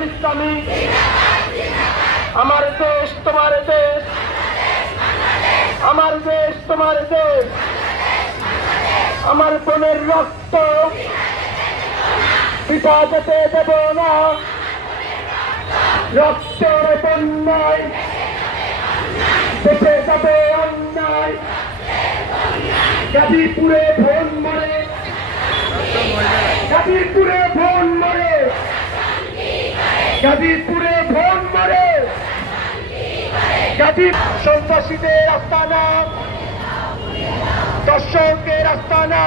জামাত ইসলামী। আমার দেশ তোমার দেশ, আমার দেশ তোমার দেশ, আমার বোনের রক্ত পিতা যেতে দেব না। রক্তের বন্যায় দেশে যাবে অন্যায়। গাজীপুরে ভোন মরে, গাজীপুরে ভোন মরে, গাজীপুরে ভোন মরে, সন্ত্রাসীদের আস্তানা, দর্শকের আস্তানা।